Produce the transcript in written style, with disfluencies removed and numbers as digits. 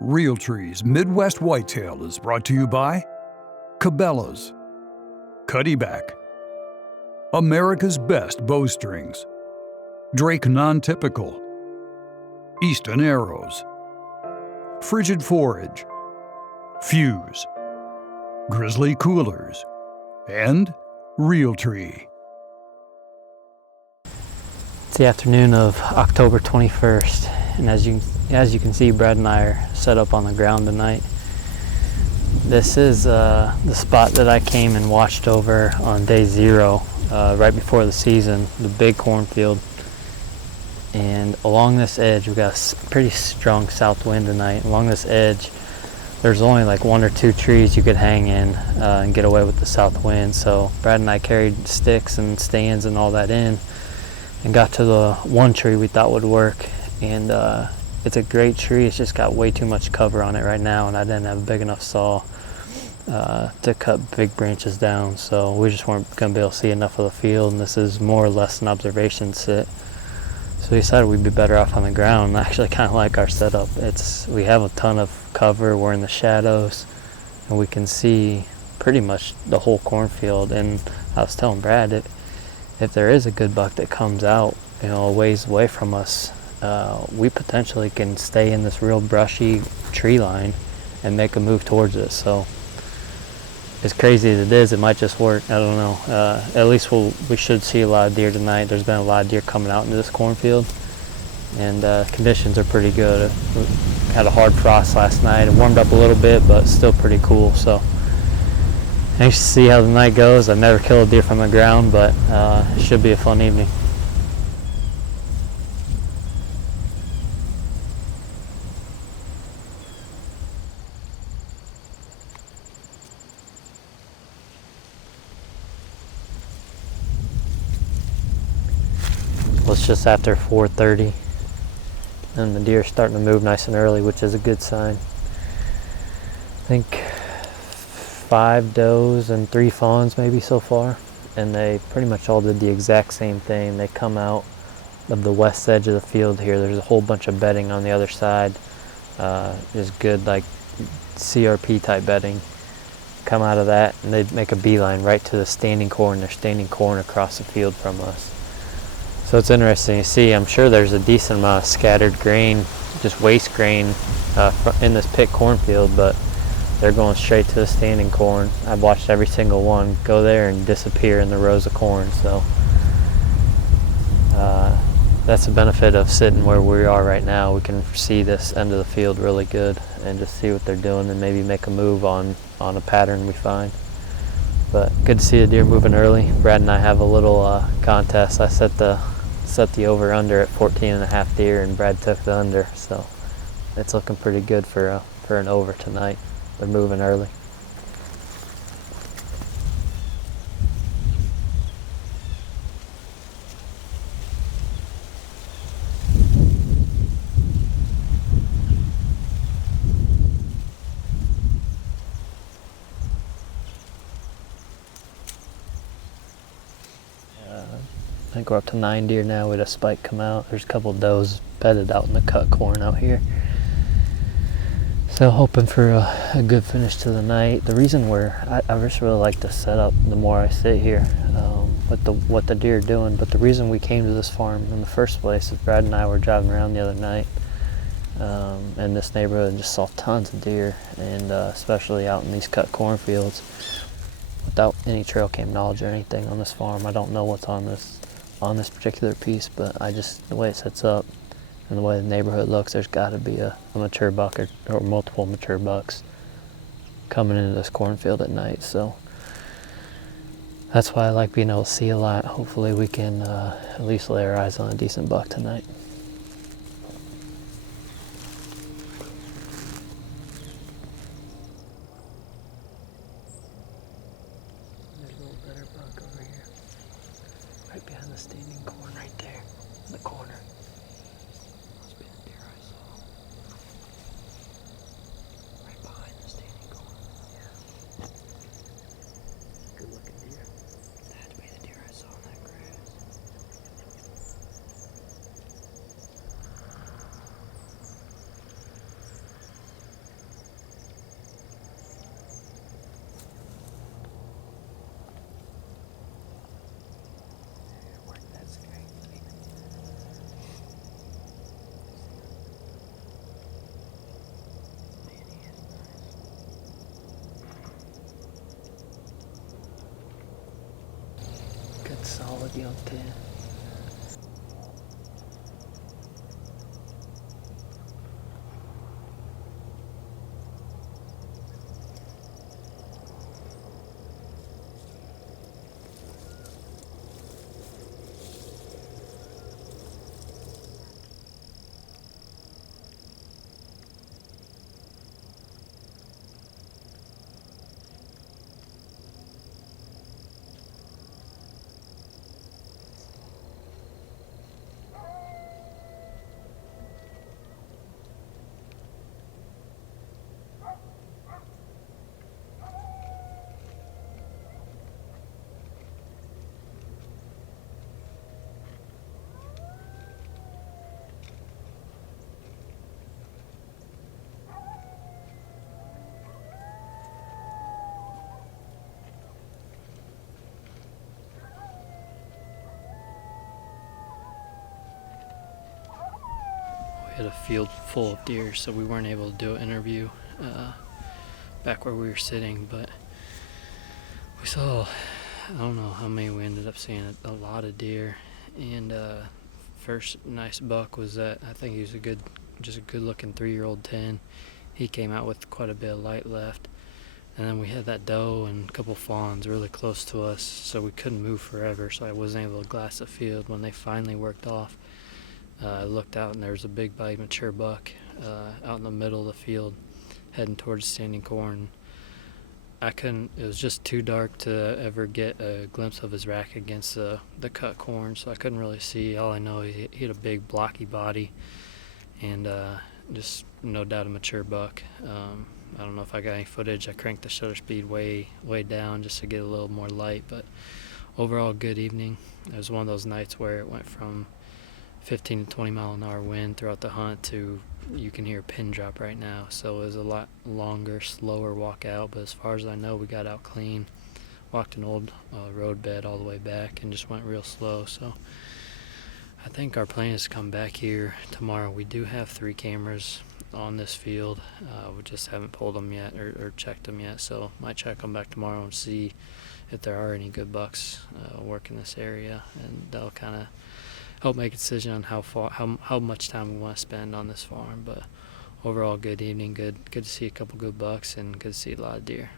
Realtree's Midwest Whitetail is brought to you by Cabela's, Cuddyback, America's Best Bowstrings, Drake Non-Typical, Easton Arrows, Frigid Forage, Fuse, Grizzly Coolers, and Realtree. It's the afternoon of October 21st, and as you can see, Brad and I are set up on the ground tonight. This is the spot that I came and watched over on day 0, right before the season, the big cornfield. And along this edge, we've got a pretty strong south wind tonight. Along this edge, there's only like 1 or 2 trees you could hang in and get away with the south wind. So Brad and I carried sticks and stands and all that in, and got to the one tree we thought would work. And it's a great tree. It's just got way too much cover on it right now, and I didn't have a big enough saw to cut big branches down, so we just weren't going to be able to see enough of the field, and this is more or less an observation sit. So we decided we'd be better off on the ground. I actually kind of like our setup. We have a ton of cover, we're in the shadows, and we can see pretty much the whole cornfield. And I was telling Brad, if there is a good buck that comes out, a ways away from us, we potentially can stay in this real brushy tree line and make a move towards it. So as crazy as it is, it might just work. I don't know. At least we should see a lot of deer tonight. There's been a lot of deer coming out into this cornfield, and conditions are pretty good. We had a hard frost last night. It warmed up a little bit, but still pretty cool. So anxious to see how the night goes. I've never killed a deer from the ground, but it should be a fun evening. Well, it's just after 4:30, and the deer are starting to move nice and early, which is a good sign. I think 5 does and 3 fawns maybe so far, and they pretty much all did the exact same thing. They come out of the west edge of the field here. There's a whole bunch of bedding on the other side. Just good, like CRP type bedding. Come out of that, and they make a beeline right to the standing corn. They're standing corn across the field from us. So it's interesting to see. I'm sure there's a decent amount of scattered grain, just waste grain in this pit cornfield, but they're going straight to the standing corn. I've watched every single one go there and disappear in the rows of corn. So that's the benefit of sitting where we are right now. We can see this end of the field really good and just see what they're doing and maybe make a move on a pattern we find. But good to see the deer moving early. Brad and I have a little contest. I set the over-under at 14.5 deer, and Brad took the under, so it's looking pretty good for an over tonight. They're moving early. I think we're up to 9 deer now. We had a spike come out. There's a couple of does bedded out in the cut corn out here. So hoping for a good finish to the night. The reason I just really like to set up the more I sit here with what the deer are doing. But the reason we came to this farm in the first place is Brad and I were driving around the other night in this neighborhood and just saw tons of deer, and especially out in these cut cornfields. Without any trail cam knowledge or anything on this farm, I don't know what's on this particular piece, but the way it sets up and the way the neighborhood looks, there's got to be a mature buck or multiple mature bucks coming into this cornfield at night. So that's why I like being able to see a lot. Hopefully we can at least lay our eyes on a decent buck tonight. There's a little better buck over here, right behind the standing corn right there in the corner. Must be the deer I saw. Right behind the standing corn. Yeah. Good looking deer. That had to be the deer I saw in that grass. bucky on 10. We had a field full of deer, so we weren't able to do an interview back where we were sitting, but we saw, I don't know how many we ended up seeing, a lot of deer. And first nice buck was that I think he was just a good looking 3-year-old 10. He came out with quite a bit of light left. And then we had that doe and a couple fawns really close to us, so we couldn't move forever, so I wasn't able to glass the field. When they finally worked off, I looked out and there was a big bite mature buck out in the middle of the field heading towards standing corn. It was just too dark to ever get a glimpse of his rack against the cut corn, so I couldn't really see. All I know, he had a big blocky body and just no doubt a mature buck. I don't know if I got any footage. I cranked the shutter speed way down just to get a little more light, but overall good evening. It was one of those nights where it went from 15 to 20 mile an hour wind throughout the hunt to you can hear a pin drop right now. So it was a lot longer, slower walk out, but as far as I know, we got out clean, walked an old road bed all the way back and just went real slow. So I think our plan is to come back here tomorrow. We do have 3 cameras on this field. We just haven't pulled them yet or checked them yet, so might check them back tomorrow and see if there are any good bucks working this area, and that'll kind of help make a decision on how much time we want to spend on this farm. But overall, good evening. Good to see a couple good bucks and good to see a lot of deer.